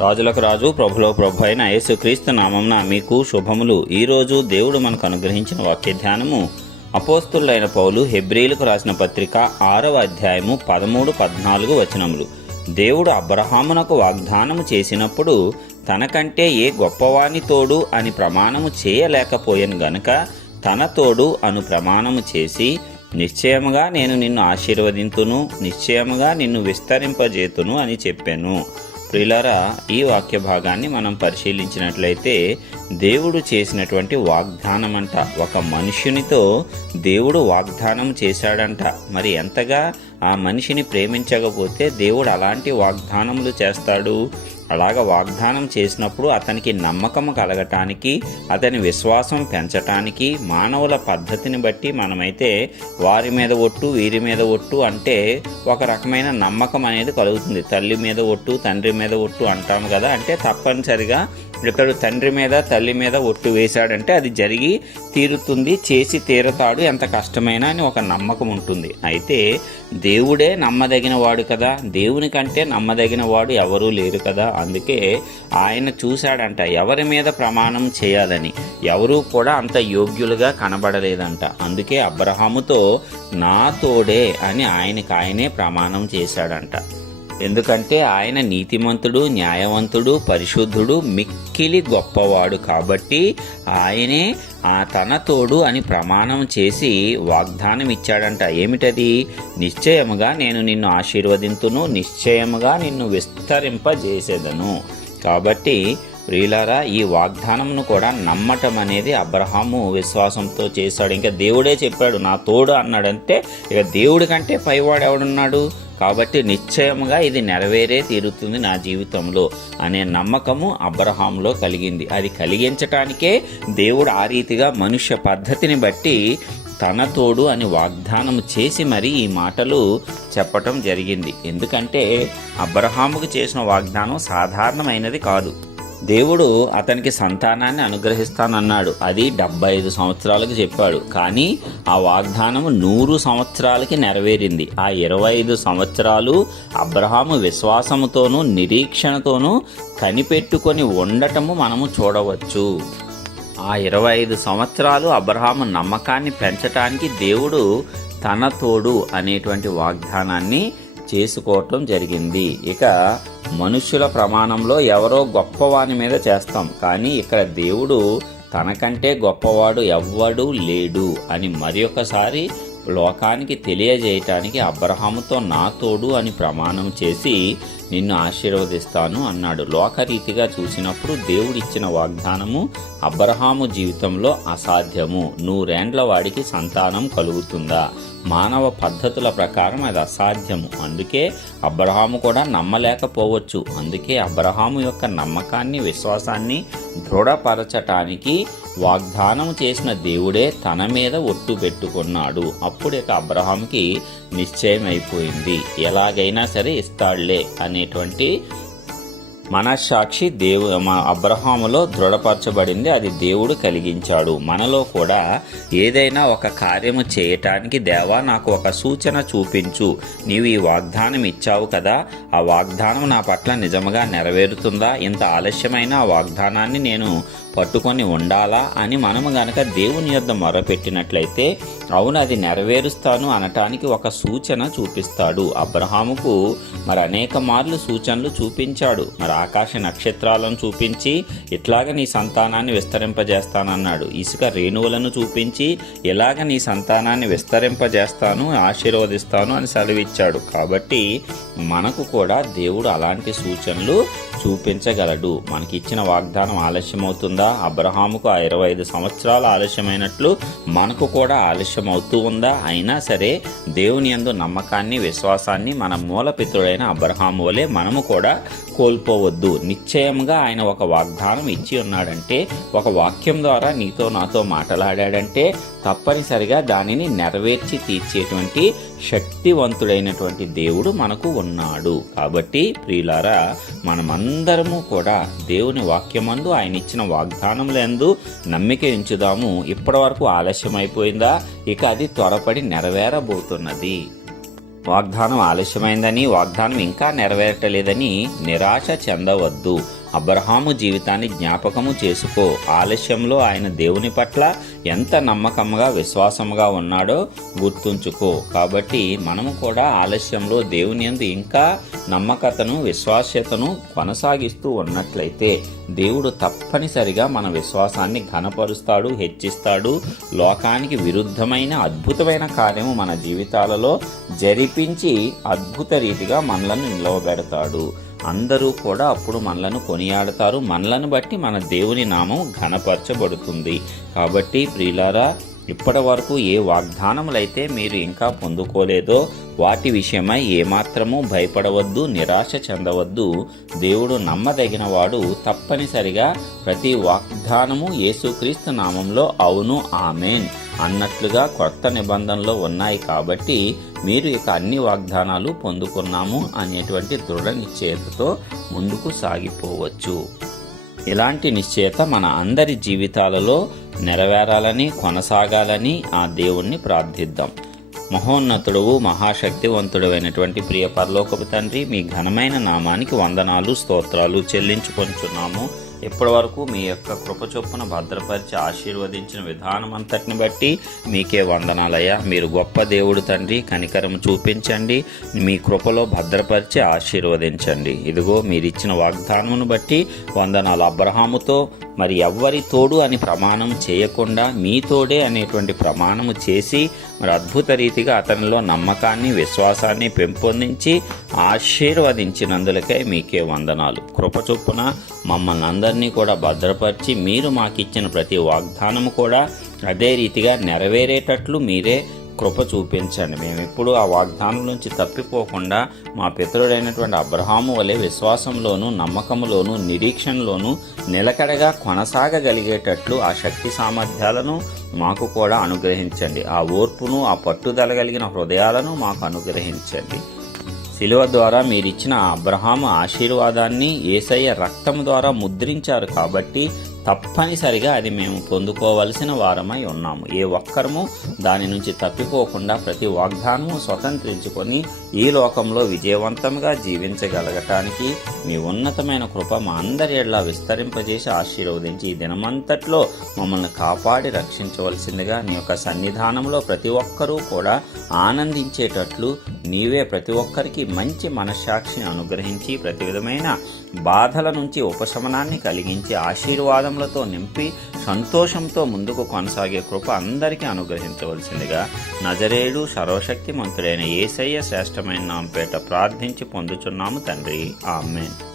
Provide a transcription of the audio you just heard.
రాజులకు రాజు ప్రభులో ప్రభు అయిన యేసుక్రీస్తు నామంన మీకు శుభములు. ఈరోజు దేవుడు మనకు అనుగ్రహించిన వాక్య ధ్యానము. అపోస్తులైన పౌలు హెబ్రీలకు రాసిన పత్రిక ఆరవ అధ్యాయము పదమూడు పద్నాలుగు వచనములు. దేవుడు అబ్రహామునకు వాగ్దానము చేసినప్పుడు తనకంటే ఏ గొప్పవాని తోడు అని ప్రమాణము చేయలేకపోయాను గనుక తన తోడు అను ప్రమాణము చేసి నిశ్చయముగా నేను నిన్ను ఆశీర్వదింతును నిశ్చయముగా నిన్ను విస్తరింపజేతును అని చెప్పాను. ప్రిలారా ఈ వాక్య భాగాన్ని మనం పరిశీలించినట్లయితే దేవుడు చేసినటువంటి వాగ్దానం అంట ఒక మనుషునితో దేవుడు వాగ్దానం చేశాడంట. మరి ఎంతగా ఆ మనిషిని ప్రేమించకపోతే దేవుడు అలాంటి వాగ్దానములు చేస్తాడు? అలాగ వాగ్దానం చేసినప్పుడు అతనికి నమ్మకం కలగటానికి అతని విశ్వాసం పెంచటానికి మానవుల పద్ధతిని బట్టి మనమైతే వారి మీద ఒట్టు వీరి మీద ఒట్టు అంటే ఒక రకమైన నమ్మకం అనేది కలుగుతుంది. తల్లి మీద ఒట్టు తండ్రి మీద ఒట్టు అంటాము కదా అంటే తప్పనిసరిగా ఇతడు తండ్రి మీద తల్లి మీద ఒట్టు వేశాడంటే అది జరిగి తీరుతుంది చేసి తీరతాడు ఎంత కష్టమైనా అని ఒక నమ్మకం ఉంటుంది. అయితే దేవుడే నమ్మదగిన వాడు కదా దేవుని కంటే నమ్మదగిన వాడు ఎవరూ లేరు కదా అందుకే ఆయన చూశాడంట ఎవరి మీద ప్రమాణం చేయాలని. ఎవరూ కూడా అంత యోగ్యులుగా కనబడలేదంట. అందుకే అబ్రహాముతో నా తోడే అని ఆయనకు ఆయనే ప్రమాణం చేశాడంట. ఎందుకంటే ఆయన నీతిమంతుడు న్యాయవంతుడు పరిశుద్ధుడు మిక్కిలి గొప్పవాడు కాబట్టి ఆయనే ఆ తన తోడు అని ప్రమాణం చేసి వాగ్దానం ఇచ్చాడంట ఏమిటది? నిశ్చయముగా నేను నిన్ను ఆశీర్వదింతును నిశ్చయముగా నిన్ను విస్తరింపజేసేదను. కాబట్టి ప్రియులారా ఈ వాగ్దానంను కూడా నమ్మటం అనేది అబ్రహాము విశ్వాసంతో చేశాడు. ఇంకా దేవుడే చెప్పాడు నా తోడు అన్నాడంటే ఇక దేవుడి కంటే పైవాడు ఎవడున్నాడు కాబట్టి నిశ్చయముగా ఇది నెరవేరే తీరుతుంది నా జీవితంలో అనే నమ్మకము అబ్రహాంలో కలిగింది. అది కలిగించటానికే దేవుడు ఆ రీతిగా మనుష్య పద్ధతిని బట్టి తన తోడు అని వాగ్దానం చేసి మరి ఈ మాటలు చెప్పటం జరిగింది. ఎందుకంటే అబ్రహాముకు చేసిన వాగ్దానం సాధారణమైనది కాదు. దేవుడు అతనికి సంతానాన్ని అనుగ్రహిస్తానన్నాడు. అది డెబ్బై ఐదు సంవత్సరాలకు చెప్పాడు. కానీ ఆ వాగ్దానం నూరు సంవత్సరాలకి నెరవేరింది. ఆ ఇరవై ఐదు సంవత్సరాలు అబ్రహాము విశ్వాసముతోనూ నిరీక్షణతోనూ కనిపెట్టుకొని ఉండటము మనము చూడవచ్చు. ఆ ఇరవై ఐదు సంవత్సరాలు అబ్రహాము నమ్మకాన్ని పెంచటానికి దేవుడు తన తోడు అనేటువంటి వాగ్దానాన్ని చేసుకోవటం జరిగింది. ఇక మనుష్యుల ప్రమాణంలో ఎవరో గొప్పవాని మీద చేస్తాం. కానీ ఇక్కడ దేవుడు తనకంటే గొప్పవాడు ఎవ్వడు లేడు అని మరి ఒకసారి లోకానికి తెలియజేయటానికి అబ్రహాముతో నా తోడు అని ప్రమాణం చేసి నిన్ను ఆశీర్వదిస్తాను అన్నాడు. లోకరీతిగా చూసినప్పుడు దేవుడిచ్చిన వాగ్దానము అబ్రహాము జీవితంలో అసాధ్యము. నూరేండ్ల వాడికి సంతానం కలుగుతుందా? మానవ పద్ధతుల ప్రకారం అది అసాధ్యము. అందుకే అబ్రహాము కూడా నమ్మలేకపోవచ్చు. అందుకే అబ్రహాము యొక్క నమ్మకాన్ని విశ్వాసాన్ని దృఢపరచటానికి వాగ్దానం చేసిన దేవుడే తన మీద ఒట్టు పెట్టుకున్నాడు. అప్పుడు ఇక అబ్రహాంకి నిశ్చయం అయిపోయింది ఎలాగైనా సరే ఇస్తాడులే అనేటువంటి మనస్సాక్షి దేవు మా అబ్రహాములో దృఢపరచబడింది. అది దేవుడు కలిగించాడు. మనలో కూడా ఏదైనా ఒక కార్యము చేయటానికి దేవా నాకు ఒక సూచన చూపించు. నీవు ఈ వాగ్దానం ఇచ్చావు కదా ఆ వాగ్దానం నా పట్ల నిజముగా నెరవేరుతుందా? ఇంత ఆలస్యమైన ఆ వాగ్దానాన్ని నేను పట్టుకొని ఉండాలా అని మనము గనక దేవుని యొద్ద మొరపెట్టినట్లయితే అవును అది నెరవేరుస్తాను అనటానికి ఒక సూచన చూపిస్తాడు. అబ్రహాముకు మరి అనేక మార్లు సూచనలు చూపించాడు. మరి ఆకాశ నక్షత్రాలను చూపించి ఇట్లాగ నీ సంతానాన్ని విస్తరింపజేస్తానన్నాడు. ఇసుక రేణువులను చూపించి ఇలాగ నీ సంతానాన్ని విస్తరింపజేస్తాను ఆశీర్వదిస్తాను అని సెలవిచ్చాడు. కాబట్టి మనకు కూడా దేవుడు అలాంటి సూచనలు చూపించగలడు. మనకి ఇచ్చిన వాగ్దానం ఆలస్యమవుతుందా? అబ్రహాముకు ఆ ఇరవై ఐదు సంవత్సరాలు ఆలస్యమైనట్లు మనకు కూడా ఆలస్యం అవుతూ ఉందా? అయినా సరే దేవుని యందు నమ్మకాన్ని విశ్వాసాన్ని మన మూలపిత్రుడైన అబ్రహాము వలె మనము కూడా కోల్పోవద్దు. నిశ్చయంగా ఆయన ఒక వాగ్దానం ఇచ్చి ఉన్నాడంటే ఒక వాక్యం ద్వారా నీతో నాతో మాట్లాడాడంటే తప్పనిసరిగా దానిని నెరవేర్చి తీర్చేటువంటి శక్తివంతుడైనటువంటి దేవుడు మనకు ఉన్నాడు. కాబట్టి ప్రియులారా మనమందరము కూడా దేవుని వాక్యమందు ఆయన ఇచ్చిన వాగ్దానములందు నమ్మిక ఉంచుదాము. ఇప్పటివరకు ఆలస్యమైపోయిందా? ఆలస్యం అయిపోయిందా ఇక అది త్వరపడి నెరవేరబోతున్నది. వాగ్దానం ఆలస్యమైందని వాగ్దానం ఇంకా నెరవేరటలేదని నిరాశ చెందవద్దు. అబ్రహాము జీవితాన్ని జ్ఞాపకము చేసుకో. ఆలస్యంలో ఆయన దేవుని పట్ల ఎంత నమ్మకంగా విశ్వాసముగా ఉన్నాడో గుర్తుంచుకో. కాబట్టి మనము కూడా ఆలస్యంలో దేవుని యందు ఇంకా నమ్మకతను విశ్వాస్యతను కొనసాగిస్తూ ఉన్నట్లయితే దేవుడు తప్పనిసరిగా మన విశ్వాసాన్ని ఘనపరుస్తాడు హెచ్చిస్తాడు. లోకానికి విరుద్ధమైన అద్భుతమైన కార్యము మన జీవితాలలో జరిపించి అద్భుత రీతిగా మనలను నిలవబెడతాడు. అందరూ కూడా అప్పుడు మనలను కొనియాడతారు. మనలను బట్టి మన దేవుని నామం ఘనపరచబడుతుంది. కాబట్టి ప్రియులారా ఇప్పటి వరకు ఏ వాగ్దానములైతే మీరు ఇంకా పొందుకోలేదో వాటి విషయమై ఏమాత్రము భయపడవద్దు నిరాశ చెందవద్దు. దేవుడు నమ్మదగిన వాడు తప్పనిసరిగా ప్రతి వాగ్దానము యేసుక్రీస్తు నామంలో అవును. ఆమెన్. అన్నట్లుగా కొత్త నిబంధనలో ఉన్నాయి కాబట్టి మీరు ఇక అన్ని వాగ్దానాలు పొందుకున్నాము అనేటువంటి దృఢ నిశ్చయతతో ముందుకు సాగిపోవచ్చు. ఇలాంటి నిశ్చయత మన అందరి జీవితాలలో నెరవేరాలని కొనసాగాలని ఆ దేవుణ్ణి ప్రార్థిద్దాం. మహోన్నతుడవు మహాశక్తివంతుడు అయినటువంటి ప్రియ పరలోకపు తండ్రి మీ ఘనమైన నామానికి వందనాలు స్తోత్రాలు చెల్లించుకొంచున్నాము. ఇప్పటి వరకు మీ యొక్క కృప చొప్పున భద్రపరిచి ఆశీర్వదించిన విధానం అంతటిని బట్టి మీకే వందనాలయ్యా. మీరు గొప్ప దేవుడు తండ్రి కనికరం చూపించండి. మీ కృపలో భద్రపరిచి ఆశీర్వదించండి. ఇదిగో మీరు ఇచ్చిన వాగ్దానమును బట్టి వందనాలు. అబ్రహాముతో మరి ఎవ్వరి తోడు అని ప్రమాణం చేయకుండా మీ తోడే అనేటువంటి ప్రమాణము చేసి మరి అద్భుత రీతిగా అతనిలో నమ్మకాన్ని విశ్వాసాన్ని పెంపొందించి ఆశీర్వదించినందులకై మీకే వందనాలు. కృప చొప్పున మమ్మల్ని అందరినీ కూడా భద్రపరిచి మీరు మాకిచ్చిన ప్రతి వాగ్దానము కూడా అదే రీతిగా నెరవేరేటట్లు మీరే కృప చూపించండి. మేము ఎప్పుడు ఆ వాగ్దానం నుంచి తప్పిపోకుండా మా పితరుడైనటువంటి అబ్రహాము వలె విశ్వాసంలోను నమ్మకంలోనూ నిరీక్షణలోను నిలకడగా కొనసాగగలిగేటట్లు ఆ శక్తి సామర్థ్యాలను మాకు కూడా అనుగ్రహించండి. ఆ ఓర్పును ఆ పట్టుదల కలిగిన హృదయాలను మాకు అనుగ్రహించండి. శిలువ ద్వారా మీరిచ్చిన అబ్రహాము ఆశీర్వాదాన్ని ఏసయ్య రక్తం ద్వారా ముద్రించారు కాబట్టి తప్పనిసరిగా అది మేము పొందుకోవలసిన వారమై ఉన్నాము. ఏ ఒక్కరము దాని నుంచి తప్పిపోకుండా ప్రతి వాగ్దానము స్వతంత్రించుకొని ఈ లోకంలో విజయవంతంగా జీవించగలగటానికి మీ ఉన్నతమైన కృప మా అందరి ఎడ్లా విస్తరింపజేసి ఆశీర్వదించి ఈ దినమంతట్లో మమ్మల్ని కాపాడి రక్షించవలసిందిగా నీ యొక్క సన్నిధానంలో ప్రతి ఒక్కరూ కూడా ఆనందించేటట్లు నీవే ప్రతి ఒక్కరికి మంచి మనశ్శాక్షిని అనుగ్రహించి ప్రతి విధమైన బాధల నుంచి ఉపశమనాన్ని కలిగించి ఆశీర్వాదములతో నింపి సంతోషంతో ముందుకు కొనసాగే కృప అందరికీ అనుగ్రహించవలసిందిగా నజరేడు సర్వశక్తిమంతుడైన ఏసయ్య శ్రేష్టమైన నాంపేట ప్రార్థించి పొందుచున్నాము తండ్రి. ఆమెన్.